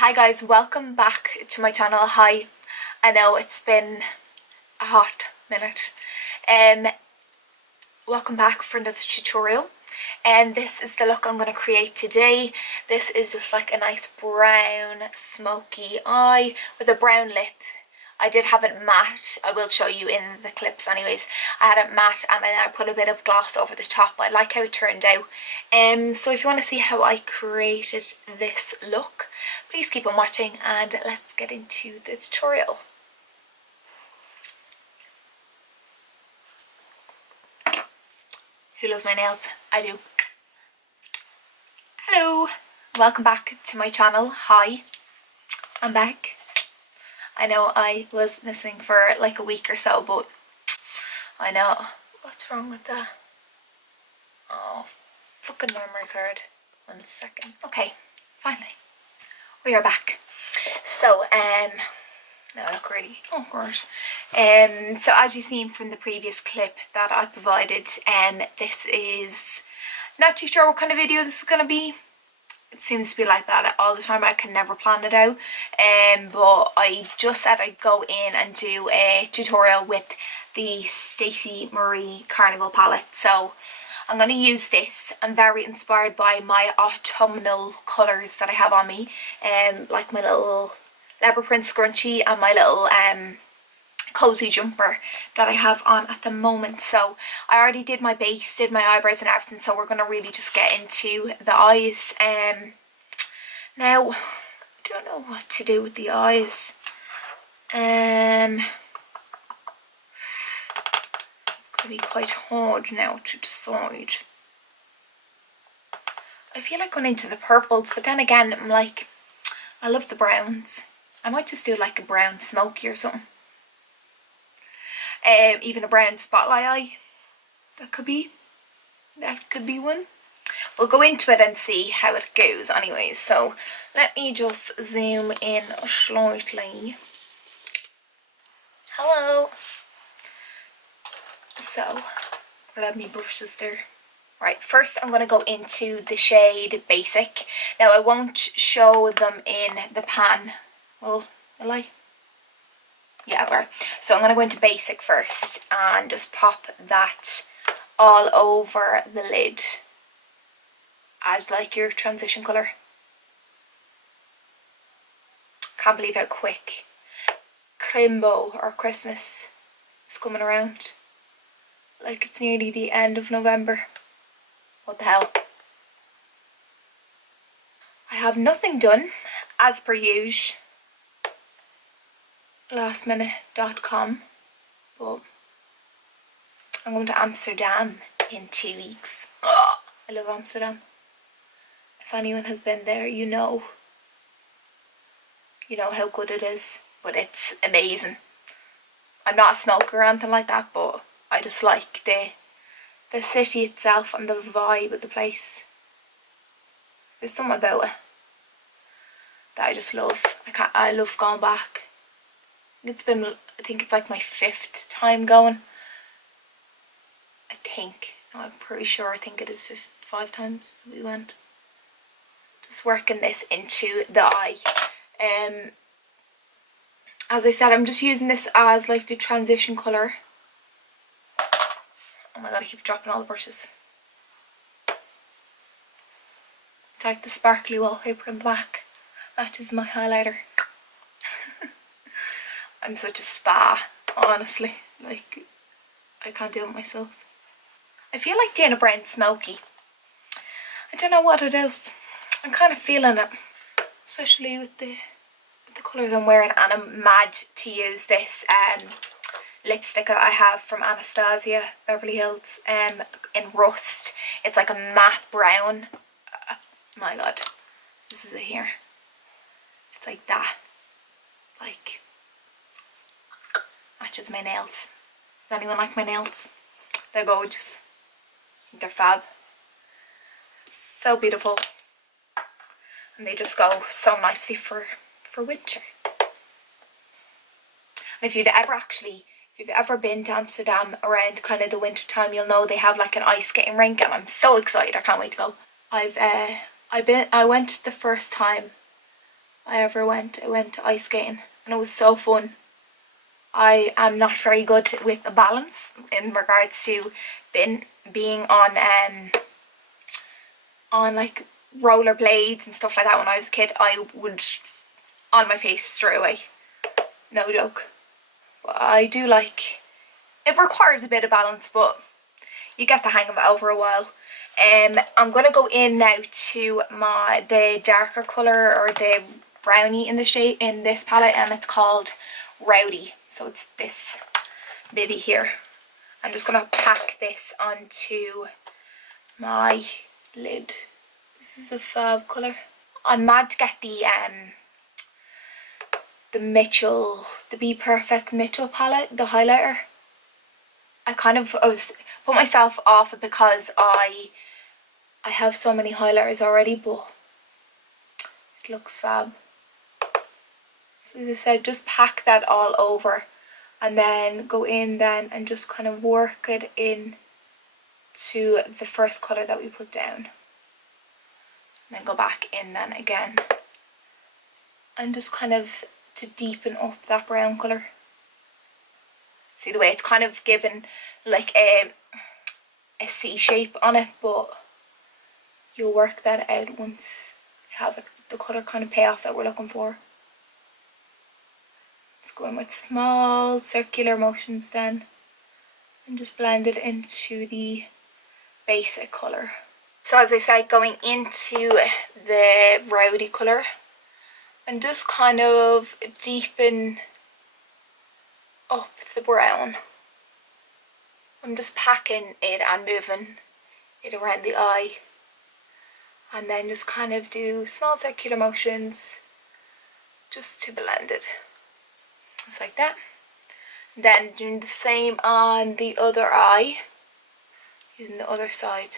Hi guys, welcome back to my channel. Hi, I know it's been a hot minute. Welcome back for another tutorial. And this is the look I'm going to create today. This is just like a nice brown smoky eye with a brown lip. I did have it matte. I will show you in the clips anyways. I had it matte and then I put a bit of gloss over the top. I like how it turned out. So if you want to see how I created this look, please keep on watching and let's get into the tutorial. Who loves my nails? I do. Hello, welcome back to my channel. Hi, I'm back. I know I was missing for like a week or so, but I know. What's wrong with that? Oh, fucking memory card. 1 second. Okay, finally. We are back. So, no, I look really awkward. So as you've seen from the previous clip that I provided, this is not too sure what kind of video this is going to be. It seems to be like that all the time. I can never plan it out. But I just said I'd go in and do a tutorial with the Stacey Marie Carnival palette. So I'm going to use this. I'm very inspired by my autumnal colours that I have on me. Like my little leopard print scrunchie and my little cozy jumper that I have on at the moment. So I already did my base, did my eyebrows and everything, so we're going to really just get into the eyes. Now I don't know what to do with the eyes. It's going to be quite hard now to decide. I feel like going into the purples, but then again I'm like, I love the browns. I might just do like a brown smoky or something. Even a brown spotlight eye. That could be one. We'll go into it and see how it goes anyways. So let me just zoom in slightly. Hello. So grab me brushes there. Right, first I'm going to go into the shade Basic. Now I won't show them in the pan. Will I? Yeah, right. So I'm going to go into Basic first and just pop that all over the lid as like your transition colour. Can't believe how quick Crimbo or Christmas is coming around. Like it's nearly the end of November. What the hell? I have nothing done as per usual. Lastminute.com, but I'm going to Amsterdam in 2 weeks. Oh, I love Amsterdam. If anyone has been there, you know how good it is, but it's amazing. I'm not a smoker or anything like that, but I just like the city itself and the vibe of the place. There's something about it that I just love. I love going back. It's been, I think it's like my 5th time going. I think. No, I'm pretty sure. I think it is 5 times we went. Just working this into the eye. As I said, I'm just using this as like the transition colour. Oh my god, I keep dropping all the brushes. I like the sparkly wallpaper in the back. Matches my highlighter. I'm such a spa, honestly. Like, I can't do it myself. I feel like doing a brown smoky. I don't know what it is. I'm kind of feeling it, especially with the colours I'm wearing. And I'm mad to use this lipstick that I have from Anastasia Beverly Hills in Rust. It's like a matte brown. My god, this is it here. It's like that. Like, matches my nails. Does anyone like my nails? They're gorgeous. They're fab. So beautiful. And they just go so nicely for winter. And if you've ever been to Amsterdam around kind of the winter time, you'll know they have like an ice skating rink, and I'm so excited. I can't wait to go. I went the first time I ever went. I went ice skating and it was so fun. I am not very good with the balance in regards to being on like rollerblades and stuff like that. When I was a kid, I would on my face straight away, no joke. But I do like, it requires a bit of balance, but you get the hang of it over a while. I'm gonna go in now to the darker colour, or the brownie in the shade in this palette, and it's called Rowdy. So it's this baby here. I'm just gonna pack this onto my lid. This is a fab colour. I'm mad to get the Mitchell, the Be Perfect Mitchell palette, the highlighter. I was put myself off it because I have so many highlighters already, but it looks fab. So as I said, just pack that all over and then go in then and just kind of work it in to the first colour that we put down. And then go back in then again. And just kind of to deepen up that brown colour. See the way it's kind of given like a C shape on it, but you'll work that out once you have it, the colour kind of payoff that we're looking for. Just go in with small circular motions then and just blend it into the basic colour. So as I said, going into the Rowdy colour and just kind of deepen up the brown. I'm just packing it and moving it around the eye, and then just kind of do small circular motions just to blend it. Just like that. Then doing the same on the other eye, using the other side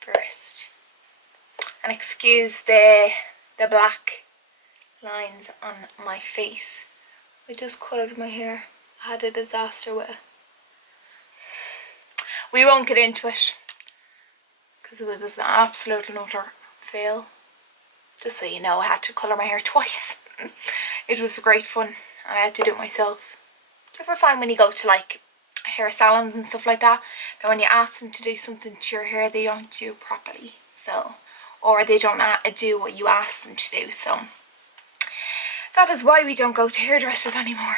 first. And excuse the black lines on my face. I just coloured my hair. I had a disaster with it. We won't get into it because it was just an absolute and utter fail. Just so you know, I had to colour my hair twice. It was great fun and I had to do it myself. Do you ever find when you go to like hair salons and stuff like that, that when you ask them to do something to your hair, they don't do it properly, so, or they don't do what you ask them to do? So that is why we don't go to hairdressers anymore.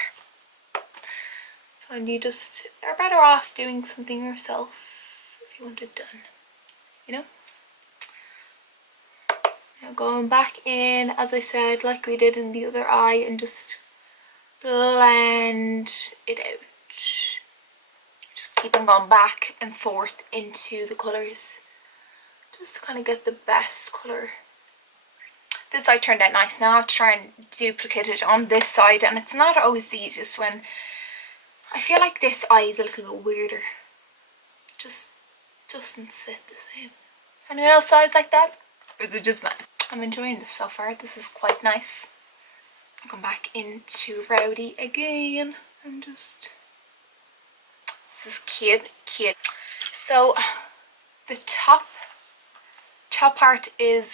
And you just are better off doing something yourself if you want it done, you know. Now going back in, as I said, like we did in the other eye, and just blend it out. Just keep on going back and forth into the colours, just to kind of get the best colour. This side turned out nice. Now I have to try and duplicate it on this side, and it's not always the easiest when I feel like this eye is a little bit weirder. It just doesn't sit the same. Anyone else eyes like that? Or is it just mine? I'm enjoying this so far. This is quite nice. I'll come back into Rowdy again and just... This is cute, cute. So the top part is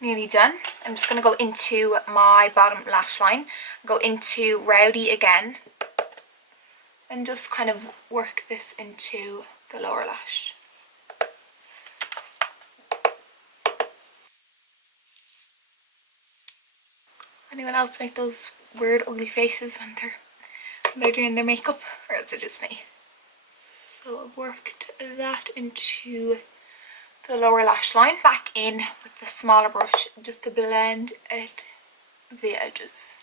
nearly done. I'm just going to go into my bottom lash line, go into Rowdy again, and just kind of work this into the lower lash. Anyone else make those weird ugly faces when they're doing their makeup, or is it just me? So I've worked that into the lower lash line. Back in with the smaller brush just to blend out the edges.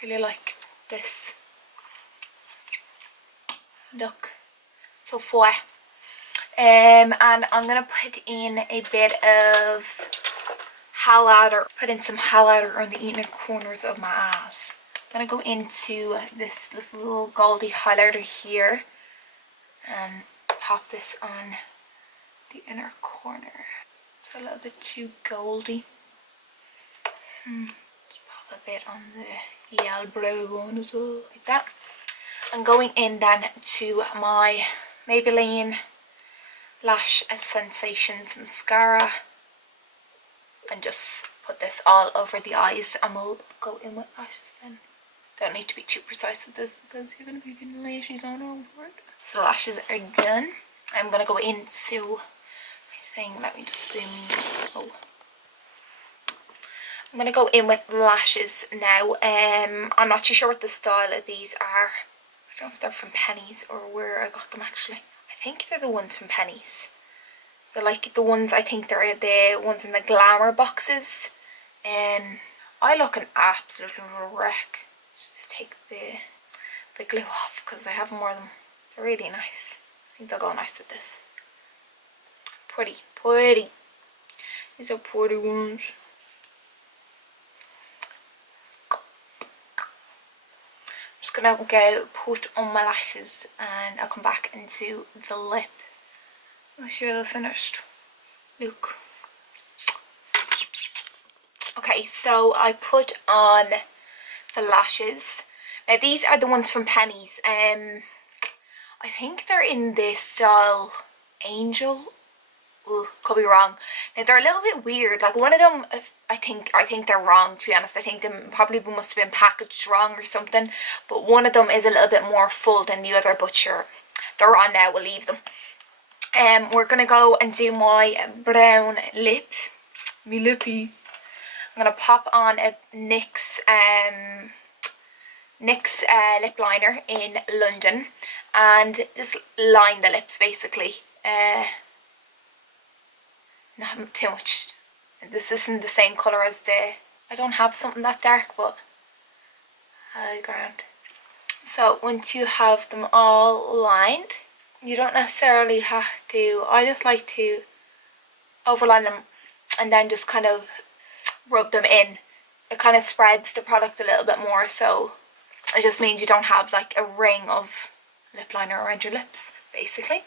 Really like this look, so far. And I'm gonna put in a bit of highlighter, put in some highlighter on the inner corners of my eyes. I'm gonna go into this little goldy highlighter here and pop this on the inner corner. It's a little bit too goldy. Just pop a bit on the yellow brow one as well, like that. I'm going in then to my Maybelline Lash Sensations mascara and just put this all over the eyes, and we'll go in with lashes then. Don't need to be too precise with this because you're going to be getting lashes on over it. So lashes are done. I'm going to go into my thing. Let me just zoom in. Oh. I'm going to go in with lashes now. I'm not too sure what the style of these are. I don't know if they're from Pennies or where I got them actually. I think they're the ones from Pennies. They're like the ones, I think they're the ones in the glamour boxes. I look an absolute wreck. Just to take the glue off because I haven't worn them. They're really nice. I think they'll go nice with this. Pretty, pretty. These are pretty ones. I'm just gonna go put on my lashes and I'll come back into the lip. Make sure they're finished. Look. Okay, so I put on the lashes. Now these are the ones from Pennies. I think they're in the style Angel. Ooh, could be wrong. Now they're a little bit weird. Like one of them, I think they're wrong, to be honest. I think they probably must have been packaged wrong or something. But one of them is a little bit more full than the other. But sure, they're on now. We'll leave them. We're gonna go and do my brown lip. Me lippy. I'm gonna pop on a NYX lip liner in London and just line the lips basically. Not too much. This isn't the same colour as I don't have something that dark, but grand. So once you have them all lined, you don't necessarily have to, I just like to overline them and then just kind of rub them in. It kind of spreads the product a little bit more, so it just means you don't have like a ring of lip liner around your lips basically.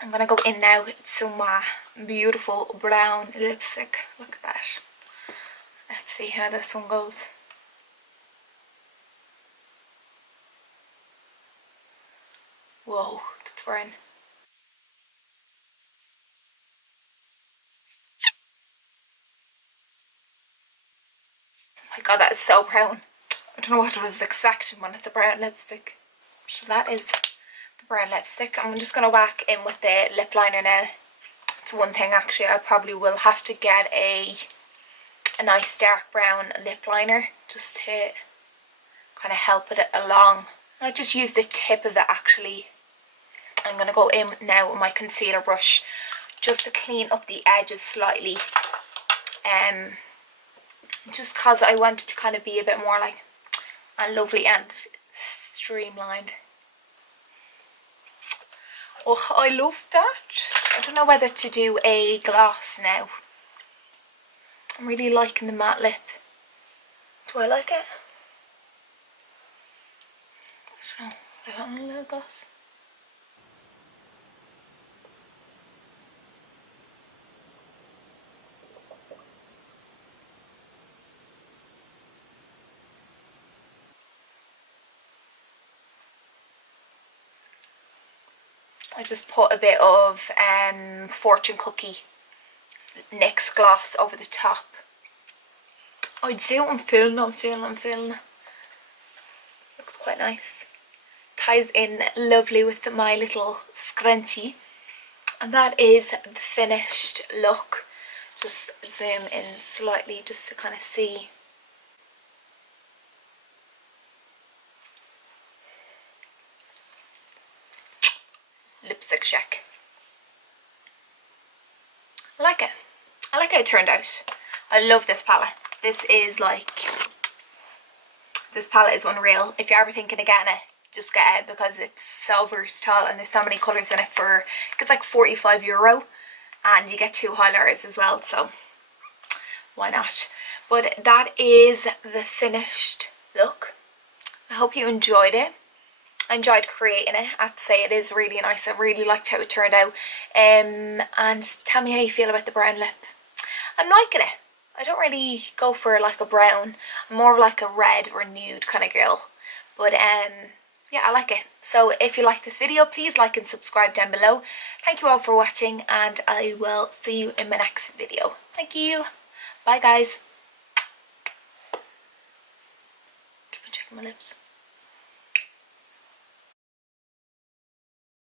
I'm gonna go in now with some beautiful brown lipstick. Look at that. Let's see how this one goes. Whoa, that's brown. Oh my god, that is so brown. I don't know what I was expecting when it's a brown lipstick. So that is the brown lipstick. I'm just going to whack in with the lip liner now. It's one thing actually, I probably will have to get a nice dark brown lip liner just to kind of help it along. I just use the tip of it actually. I'm going to go in now with my concealer brush just to clean up the edges slightly. Just because I want it to kind of be a bit more like lovely and streamlined. Oh, I love that. I don't know whether to do a gloss now. I'm really liking the matte lip. Do I like it? I don't know. I want a little gloss. I just put a bit of Fortune Cookie NYX gloss over the top. I do, I'm feeling. Looks quite nice. Ties in lovely with my little scrunchie. And that is the finished look. Just zoom in slightly just to kind of see. Lipstick check. I like it. I like how it turned out. I love this palette. This is like, this palette is unreal. If you're ever thinking of getting it, just get it because it's so versatile and there's so many colours in it for, it's like €45 and you get 2 highlighters as well, so why not? But that is the finished look. I hope you enjoyed it. I enjoyed creating it. I have to say it is really nice. I really liked how it turned out. And tell me how you feel about the brown lip. I'm liking it. I don't really go for like a brown. I'm more of like a red or nude kind of girl. But yeah, I like it. So if you like this video, please like and subscribe down below. Thank you all for watching, and I will see you in my next video. Thank you. Bye guys. Keep on checking my lips.